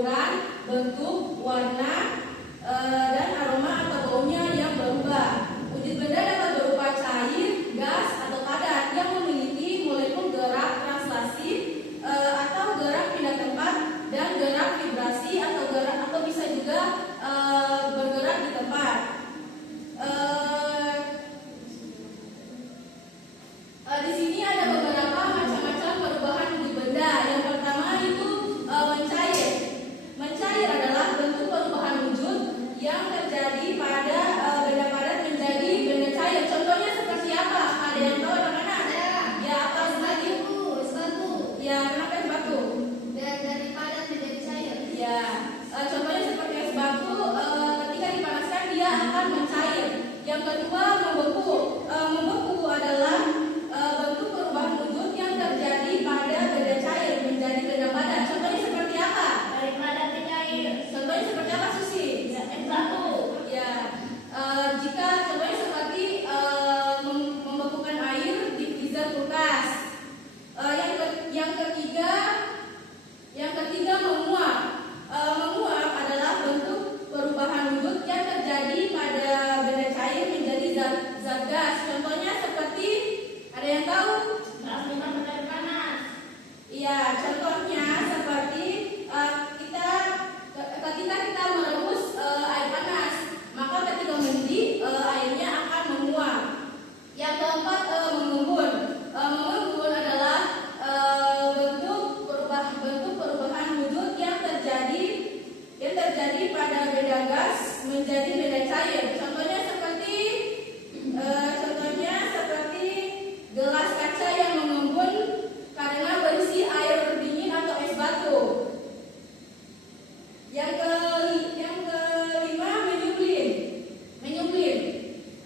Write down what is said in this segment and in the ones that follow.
ukuran, bentuk, warna, dan aroma atau baunya yang berubah. Wujud benda dapat berupa cair, gas, atau padat yang memiliki molekul gerak translasi atau gerak pindah tempat dan gerak vibrasi atau bisa juga bergerak di tempat. Di sini ada beberapa macam-macam perubahan wujud benda. Yang pertama itu mencair. Mencair adalah bentuk perubahan wujud yang terjadi pada benda padat menjadi benda cair. Contohnya seperti apa? Ada yang tahu anak-anak? Ya, apa lagi? Batu. Ya, kenapa es batu? Dari padat menjadi cair. Ya, contohnya seperti es batu. Ketika dipanaskan dia akan mencair. Yang kedua membeku. Membeku adalah bentuk perubahan wujud yang terjadi pada benda cair menjadi benda padat. Contohnya seperti apa? Dari padat ke cair. Contohnya seperti apa, Susi? Ya, es batu. Ya, jika contohnya seperti membekukan air di freezer kulkas. Yang ketiga menguap. Menguap adalah bentuk perubahan wujud yang terjadi pada benda cair menjadi zat gas. Contohnya seperti, ada yang tahu? Gas minuman air panas. Iya, contohnya seperti ketika kita merebus air panas, maka ketika mendidih airnya akan menguap. Yang keempat mengembun. Mengembun adalah bentuk perubahan wujud yang terjadi pada benda gas menjadi benda cair. Contohnya seperti gelas kaca yang mengembun karena berisi air dingin atau es batu. Yang kelima menyublim.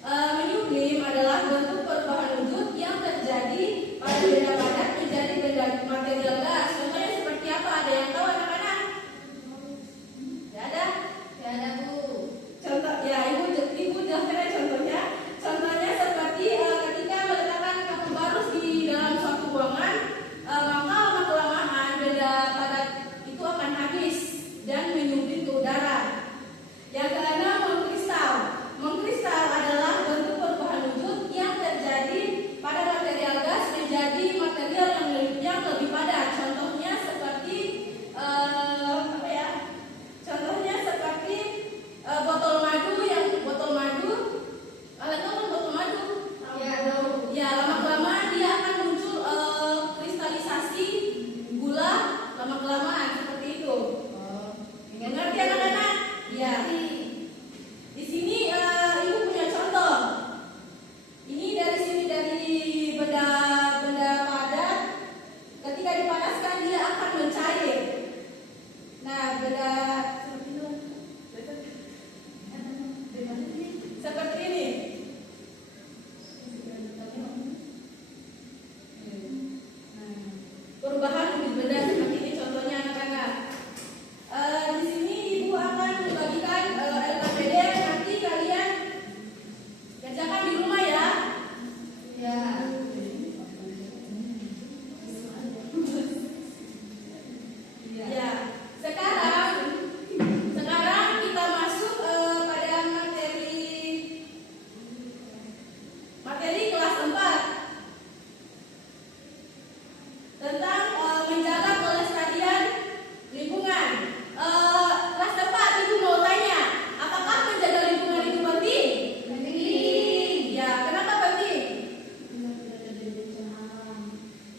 Menyublim adalah bentuk perubahan wujud yang terjadi pada benda padat menjadi benda material gas. Contohnya seperti apa? Ada yang tahu anak-anak? Tidak ada? Tidak ada, Bu. Contoh, ya ibu jelaskan contohnya. Contohnya seperti ketika meletakkan kartu barus di dalam suatu ruangan, maka lama-kelamaan benda padat itu akan habis dan menyublim ke udara. Yang keenam mengkristal. Mengkristal adalah bentuk perubahan wujud yang terjadi pada material gas menjadi material yang lebih padat. Contohnya seperti botol madu. Kalian tahu kan botol madu? Ya, tahu. Ya, lama-kelamaan dia akan muncul kristalisasi gula lama-kelamaan seperti itu. Mengerti anak-anak? Ya. Di sini ibu punya contoh. Ini dari benda padat. Ketika dipanaskan dia akan mencair. Nah, benda seperti ini. Perubahan wujud benda seperti ini contohnya anak-anak. Di sini ibu akan membagikan LKPD. Nanti kalian kerjakan di rumah ya. Ya. Ya. Sekarang kita masuk pada materi kelas 4 tentang menjaga kelestarian lingkungan. Kelas 4 ibu mau tanya, apakah menjaga lingkungan itu penting? Penting. Ya, kenapa penting?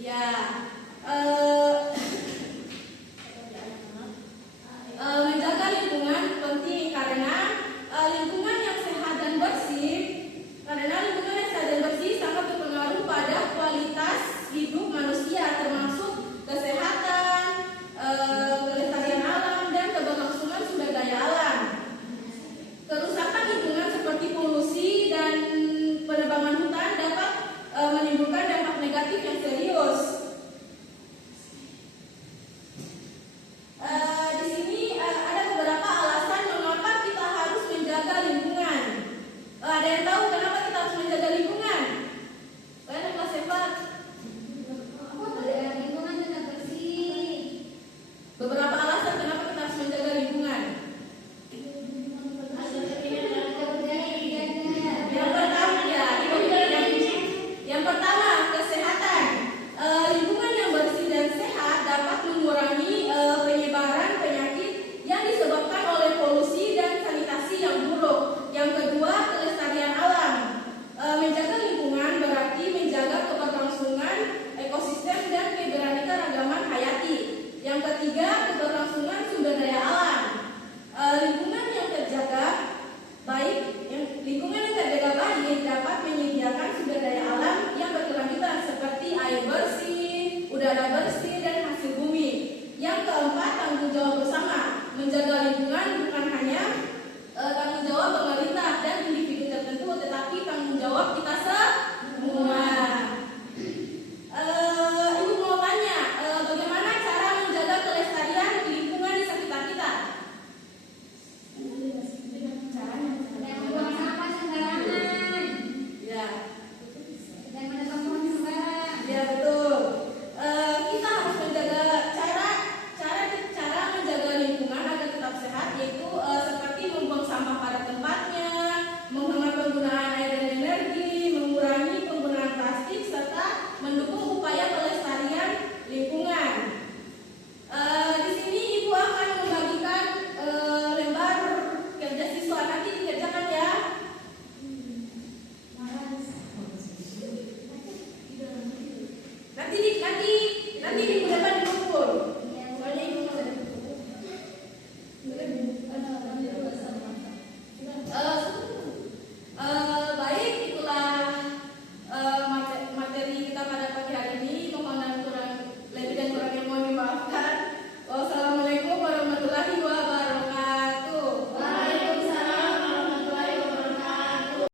Ya. Menjaga lingkungan penting karena lingkungan yang sehat dan bersih sangat berpengaruh pada kualitas hidup manusia, termasuk kesehatan, kelestarian alam, dan keberlangsungan sumber daya alam. Kerusakan lingkungan seperti polusi dan penebangan hutan dapat menimbulkan dampak negatif yang serius. Di sini ada beberapa alasan mengapa kita harus menjaga lingkungan. Ada yang tahu